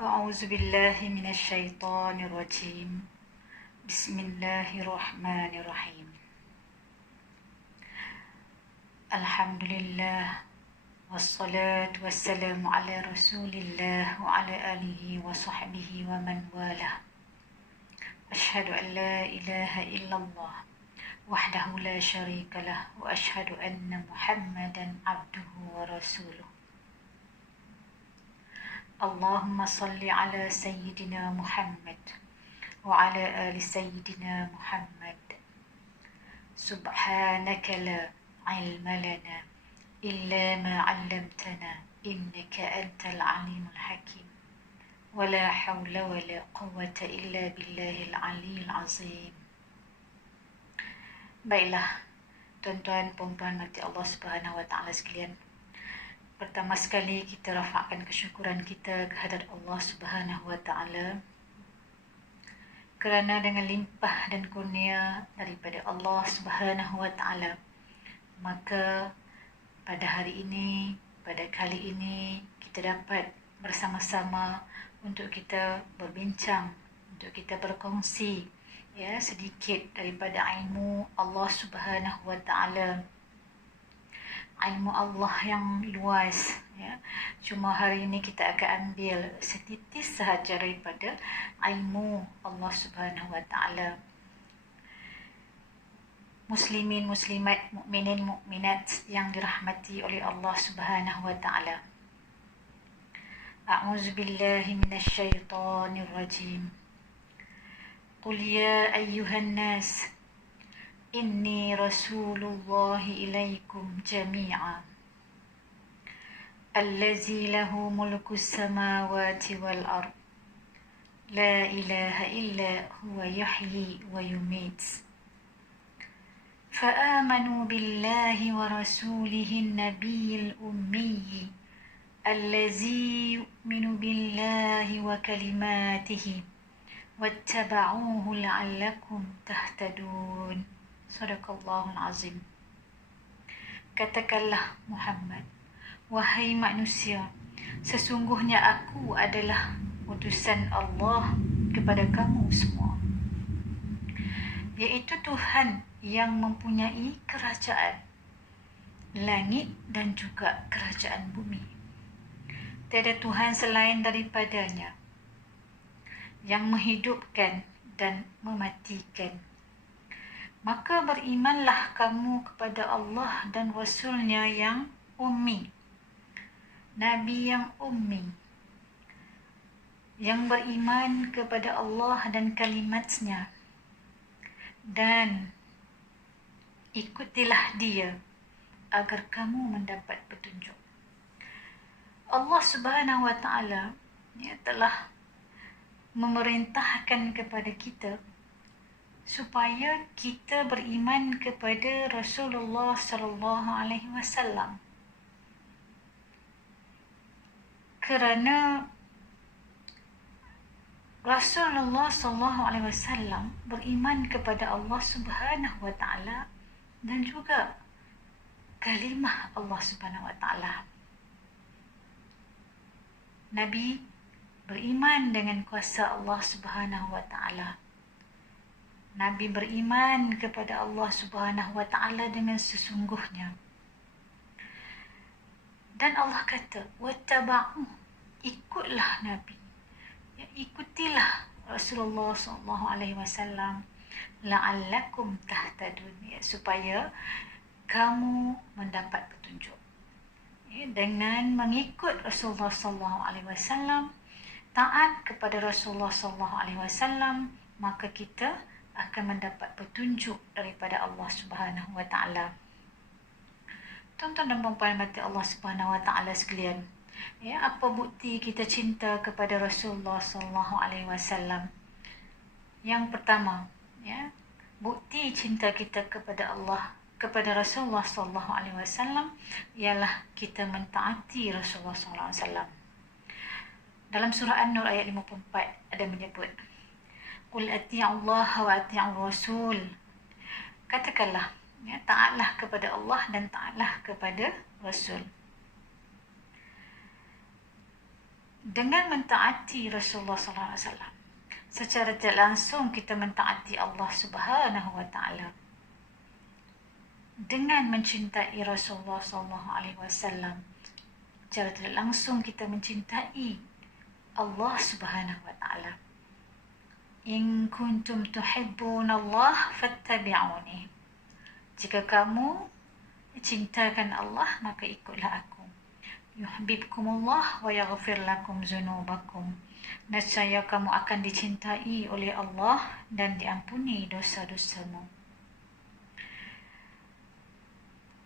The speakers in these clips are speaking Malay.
أعوذ بالله من الشيطان الرجيم. بسم الله الرحمن الرحيم. الحمد لله والصلاة والسلام على رسول الله وعلى آله وصحبه ومن والاه. أشهد أن لا إله إلا الله وحده لا شريك له وأشهد أن محمدا عبده ورسوله. اللهم صل على سيدنا محمد وعلى آل سيدنا محمد. سبحانك لا علم لنا إلا ما علمتنا إنك أنت العليم الحكيم ولا حول ولا قوة إلا بالله العلي العظيم. Baiklah, tuan-tuan puan-puan mati Allah Subhanahu wa taala sekalian. Pertama sekali kita rafakkan kesyukuran kita kehadrat Allah Subhanahu wa taala kerana dengan limpah dan kurnia daripada Allah Subhanahu wa taala, maka pada hari ini, pada kali ini kita dapat bersama-sama untuk kita berbincang, untuk kita berkongsi sedikit daripada ilmu Allah Subhanahu wa taala. Ilmu Allah yang luas, Cuma hari ini kita akan ambil setitis sahaja daripada ilmu Allah Subhanahu wa taala. Muslimin, muslimat, mukminin, mukminat yang dirahmati oleh Allah Subhanahu wa taala. A'udzu billahi minasyaitonir rajim. Qul ya ayyuhan nas inni rasulullahi ilaikum jami'a allazi lahu mulku samawati wal ard la ilaha illa huwa yuhyi wa yumit فآمنوا بالله ورسوله النبي الأمي الذي يؤمن بالله وكلماته واتبعوه لعلكم تهتدون. Sadaqallahul azim. Katakanlah Muhammad, wahai manusia, sesungguhnya aku adalah utusan Allah kepada kamu semua, iaitu Tuhan yang mempunyai kerajaan langit dan juga kerajaan bumi. Tiada Tuhan selain daripadanya yang menghidupkan dan mematikan. Maka berimanlah kamu kepada Allah dan Rasulnya yang ummi, Nabi yang ummi, yang beriman kepada Allah dan kalimatnya, dan ikutilah dia agar kamu mendapat petunjuk. Allah Subhanahu wa taala telah memerintahkan kepada kita supaya kita beriman kepada Rasulullah sallallahu alaihi wasallam. Kerana Rasulullah sallallahu alaihi wasallam beriman kepada Allah Subhanahu wa taala dan juga kalimah Allah Subhanahu wa taala. Nabi beriman dengan kuasa Allah Subhanahu wa taala. Nabi beriman kepada Allah Subhanahu wa taala dengan sesungguhnya. Dan Allah kata, wattaba'u, ikutlah Nabi. Ikutilah Rasulullah sallallahu alaihi wasallam la'allakum tahtadun, supaya kamu mendapat petunjuk. Dengan mengikut Rasulullah sallallahu alaihi wasallam, taat kepada Rasulullah sallallahu alaihi wasallam, maka kita akan mendapat petunjuk daripada Allah Subhanahu wa taala. Tuan-tuan dan puan-puan mati Allah Subhanahu wa taala sekalian, apa bukti kita cinta kepada Rasulullah sallallahu alaihi wasallam? Yang pertama, bukti cinta kita kepada Allah, kepada Rasulullah sallallahu alaihi wasallam ialah kita mentaati Rasulullah sallallahu alaihi wasallam. Dalam surah An-Nur ayat 54 ada menyebut, Qul ati'u Allah wa ati'u Rasul. Katakanlah, taatlah kepada Allah dan taatlah kepada Rasul. Dengan mentaati Rasulullah sallallahu alaihi wasallam, secara tidak langsung kita mentaati Allah Subhanahu wa taala. Dengan mencintai Rasulullah sallallahu alaihi wasallam, secara tidak langsung kita mencintai Allah Subhanahu wa taala. In kuntum tuhibbunallah fattabi'uni. Jika kamu cintakan Allah, maka ikutlah aku. Yuhibbukumullah wa yaghfir lakum dzunubakum. Nescaya kamu akan dicintai oleh Allah dan diampuni dosa-dosamu.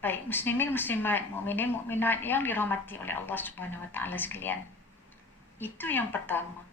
Baik, muslimin, muslimat, mukminin, mukminat yang dirahmati oleh Allah Subhanahu wa taala sekalian. Itu yang pertama.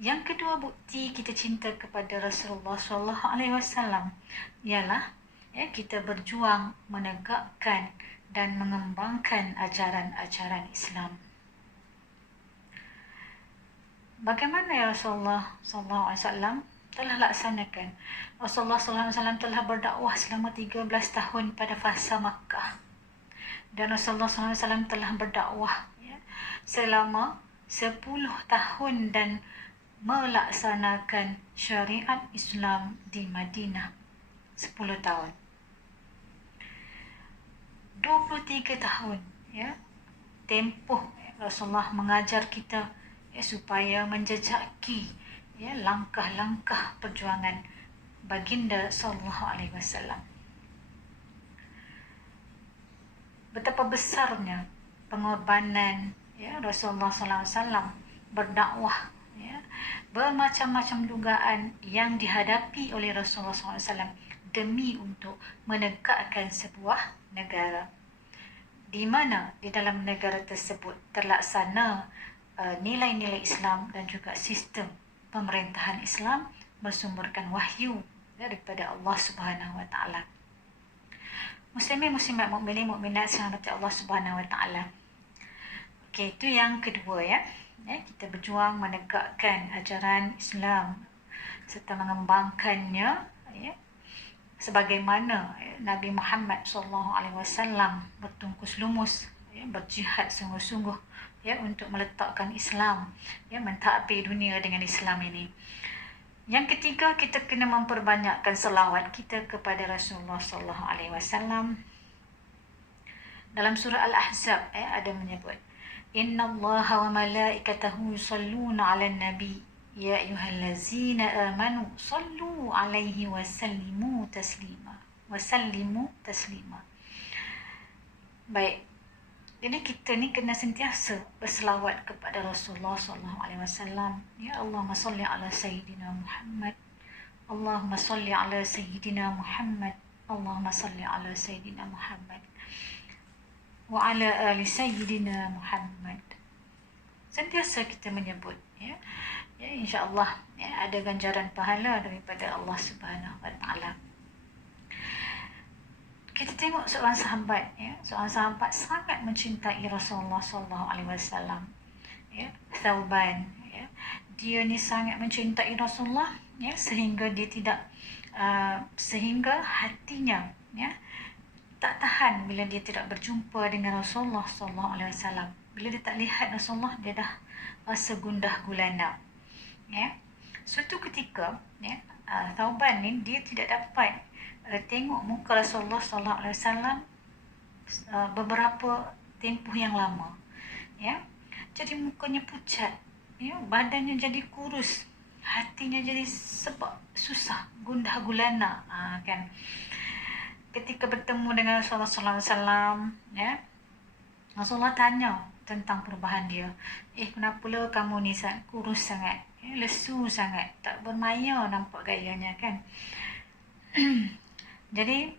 Yang kedua, bukti kita cinta kepada Rasulullah sallallahu alaihi wasallam ialah kita berjuang menegakkan dan mengembangkan ajaran-ajaran Islam. Bagaimana ya Rasulullah sallallahu alaihi wasallam telah laksanakan? Rasulullah sallallahu alaihi wasallam telah berdakwah selama 13 tahun pada fasa Makkah. Dan Rasulullah sallallahu alaihi wasallam telah berdakwah selama 10 tahun dan melaksanakan syariat Islam di Madinah 10 tahun. 23 tahun tempoh Rasulullah mengajar kita supaya menjejaki langkah-langkah perjuangan baginda sallallahu alaihi wasallam. Betapa besarnya pengorbanan Rasulullah sallallahu alaihi wasallam berdakwah, bermacam-macam dugaan yang dihadapi oleh Rasulullah sallallahu alaihi wasallam demi untuk menegakkan sebuah negara, di mana di dalam negara tersebut terlaksana nilai-nilai Islam dan juga sistem pemerintahan Islam bersumberkan wahyu daripada Allah Subhanahu wa taala. Muslimin, muslimat, mukminin, mukminat yang dirahmati Allah Subhanahu wa taala. Okey, itu yang kedua kita berjuang menegakkan ajaran Islam serta mengembangkannya sebagaimana Nabi Muhammad SAW bertungkus lumus berjihad sungguh-sungguh untuk meletakkan Islam, mentadbir dunia dengan Islam ini. Yang ketiga, kita kena memperbanyakkan selawat kita kepada Rasulullah SAW. Dalam surah Al-Ahzab ada menyebut, Innallaha wa malaikatahu yusalluna 'alan nabi ya ayyuhallazina amanu sallu 'alaihi wa sallimu taslima. Baik, jadi kita ni kena sentiasa berselawat kepada Rasulullah SAW. Ya Allahumma salli ala Sayyidina Muhammad. Allahumma salli ala Sayyidina Muhammad. Allahumma salli ala Sayyidina Muhammad. Wa ala ali Sayyidina Muhammad. Sentiasa kita menyebut insya-Allah ada ganjaran pahala daripada Allah Subhanahu wa taala. Kita tengok seorang sahabat sangat mencintai Rasulullah sallallahu alaihi wasallam. Thauban, dia ni sangat mencintai Rasulullah sehingga dia tidak sehingga hatinya tak tahan bila dia tidak berjumpa dengan Rasulullah sallallahu alaihi wasallam. Bila dia tak lihat Rasulullah, dia dah rasa gundah gulana. Suatu ketika Thauban ni dia tidak dapat tengok muka Rasulullah sallallahu alaihi wasallam beberapa tempoh yang lama. Jadi mukanya pucat, badannya jadi kurus, hatinya jadi sebab susah, gundah gulana, kan. Ketika bertemu dengan Rasulullah sallallahu alaihi wasallam, Rasulullah tanya tentang perubahan dia. Kenapa lah kamu ni kurus sangat, lesu sangat, tak bermaya nampak gayanya, kan. Jadi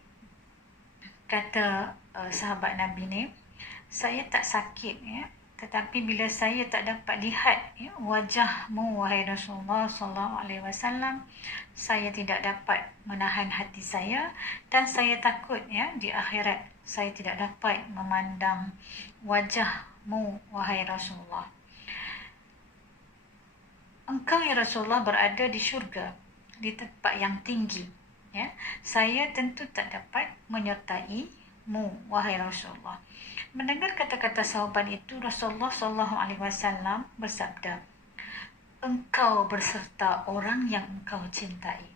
kata sahabat Nabi ni, saya tak sakit tetapi bila saya tak dapat lihat wajahmu wahai Rasulullah sallallahu alaihi wasallam, saya tidak dapat menahan hati saya dan saya takut di akhirat saya tidak dapat memandang wajahmu wahai Rasulullah. Engkau ya Rasulullah berada di syurga, di tempat yang tinggi. Saya tentu tak dapat menyertai-Mu wahai Rasulullah. Mendengar kata-kata sahabat itu, Rasulullah SAW bersabda, engkau berserta orang yang engkau cintai.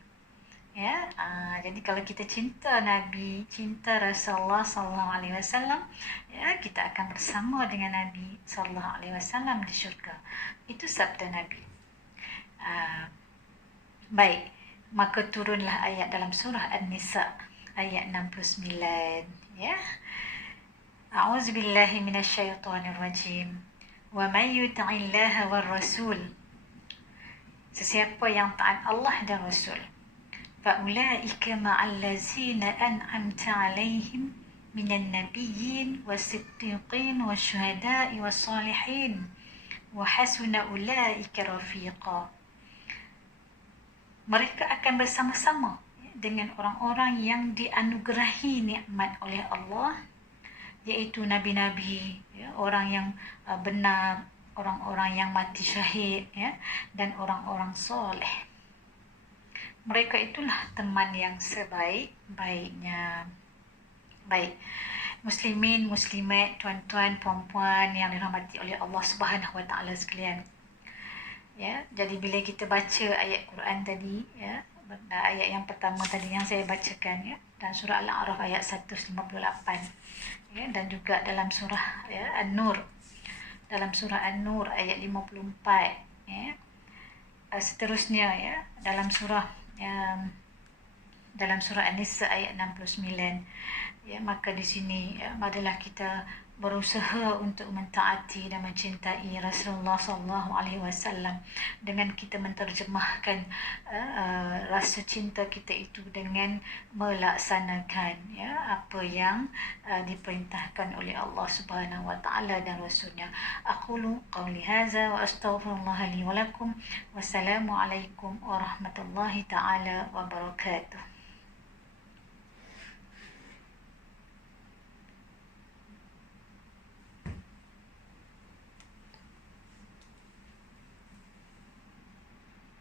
Ya, jadi kalau kita cinta Nabi, cinta Rasulullah SAW, ya, kita akan bersama dengan Nabi SAW di syurga. Itu sabda Nabi. Baik, maka turunlah ayat dalam surah An-Nisa ayat 69. Ya, A'udzubillahi minasyaitonirrajim. Wa may yuti'illaha war rasul. Sesiapa yang taat Allah dan Rasul, فَأُولَٰئِكَ مَعَ الَّذِينَ أَنْعَمْتَ عَلَيْهِمْ مِنَ النَّبِيِّينَ وَالصِّدِّيقِينَ وَالشُّهَدَاءِ وَالصَّالِحِينَ وَحَسُنَ أُولَٰئِكَ رَفِيقًا. Mereka akan bersama-sama dengan orang-orang yang dianugerahi nikmat oleh Allah, iaitu nabi-nabi, ya, orang yang benar, orang-orang yang mati syahid, ya, dan orang-orang soleh. Mereka itulah teman yang sebaik-baiknya. Baik, muslimin, muslimat, tuan-tuan, puan-puan yang dirahmati oleh Allah Subhanahu Wa Taala sekalian. Ya, jadi bila kita baca ayat Quran tadi, ya, ayat yang pertama tadi yang saya bacakan, ya, dan surah Al-A'raf ayat 158, ya, dan juga dalam surah, ya, An-Nur, dalam surah An-Nur ayat 54, ya, seterusnya, ya, dalam surah An-Nisa ayat 69. Ya, maka di sini, ya, marilah kita berusaha untuk mentaati dan mencintai Rasulullah SAW dengan kita menterjemahkan rasa cinta kita itu dengan melaksanakan, ya, apa yang diperintahkan oleh Allah Subhanahu Wa Taala dan Rasulnya. Aqulu qawli hadza wa astaghfirullah li wa lakum. Wassalamualaikum warahmatullahi taala wabarakatuh.